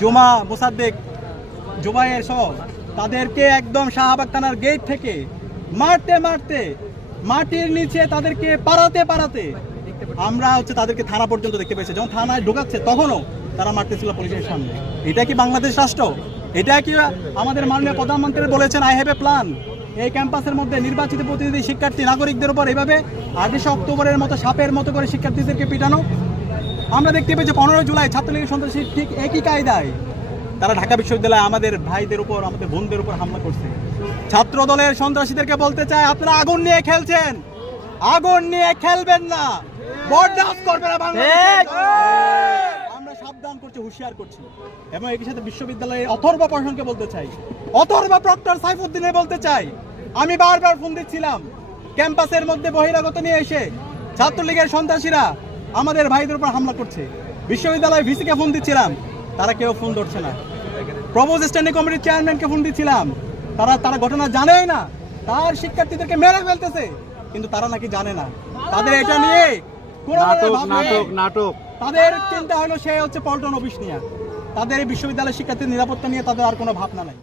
জুমা মোসাদ্দেক জুবাইয়ের সহ তাদেরকে একদম শাহবাগ থানার গেট থেকে মারতে মারতে মাটির নিচে তাদেরকে পাড়াতে আমরা তাদেরকে থানা পর্যন্ত দেখতে পেয়েছি। যখন থানায় ঢোকাচ্ছে তখনও তারা মারতেছিল পুলিশের সামনে। এটা কি বাংলাদেশ রাষ্ট্র? এটা কি আমাদের মাননীয় প্রধানমন্ত্রী বলেছেন আই হ্যাভ এ প্ল্যান, এই ক্যাম্পাসের মধ্যে নির্বাচিত প্রতিনিধি শিক্ষার্থী নাগরিকদের উপর এইভাবে 28 অক্টোবরের মতো সাপের মতো করে শিক্ষার্থীদেরকে পিটানো? আমরা দেখতে পেয়েছি 15 জুলাই ছাত্রলীগের সন্ত্রাসী ঠিক একই কায়দায় তারা ঢাকা বিশ্ববিদ্যালয়ে আমাদের ভাইদের উপর আমাদের বোনদের উপর হামলা করছে। ছাত্র দলের সন্ত্রাসীদেরকে বলতে চাই, আপনারা আগুন নিয়ে খেলছেন, আগুন নিয়ে খেলবেন না, বরদাস্ত করবে না বাংলাদেশ। আমরা সাবধান করছি, হুঁশিয়ার করছি। এবং একই সাথে বিশ্ববিদ্যালয়ের অথর্ব প্রশাসনকে বলতে চাই, অথর্ব প্রক্টর সাইফুদ্দিনে বলতে চাই, আমি বারবার ফোন দিচ্ছিলাম ক্যাম্পাসের মধ্যে বহিরাগত নিয়ে এসে ছাত্রলীগের সন্ত্রাসীরা আমাদের ভাইদের উপর হামলা করছে। বিশ্ববিদ্যালয়ে ভিসিকে ফোন দিচ্ছিলাম, তারা কেউ ফোন ধরছে না। প্রভোস্ট স্ট্যান্ডিং কমিটির চেয়ারম্যানকে ফোন দিচ্ছিলাম, তারা ঘটনা জানেই না, তার শিক্ষার্থীদেরকে মেরে ফেলতেছে, কিন্তু তারা নাকি জানে না। তাদের এটা নিয়ে নাটক তাদের চিন্তা হলো সে পল্টন অফিস নিয়ে, তাদের এই বিশ্ববিদ্যালয়ের শিক্ষার্থীর নিরাপত্তা নিয়ে তাদের আর কোনো ভাবনা নাই।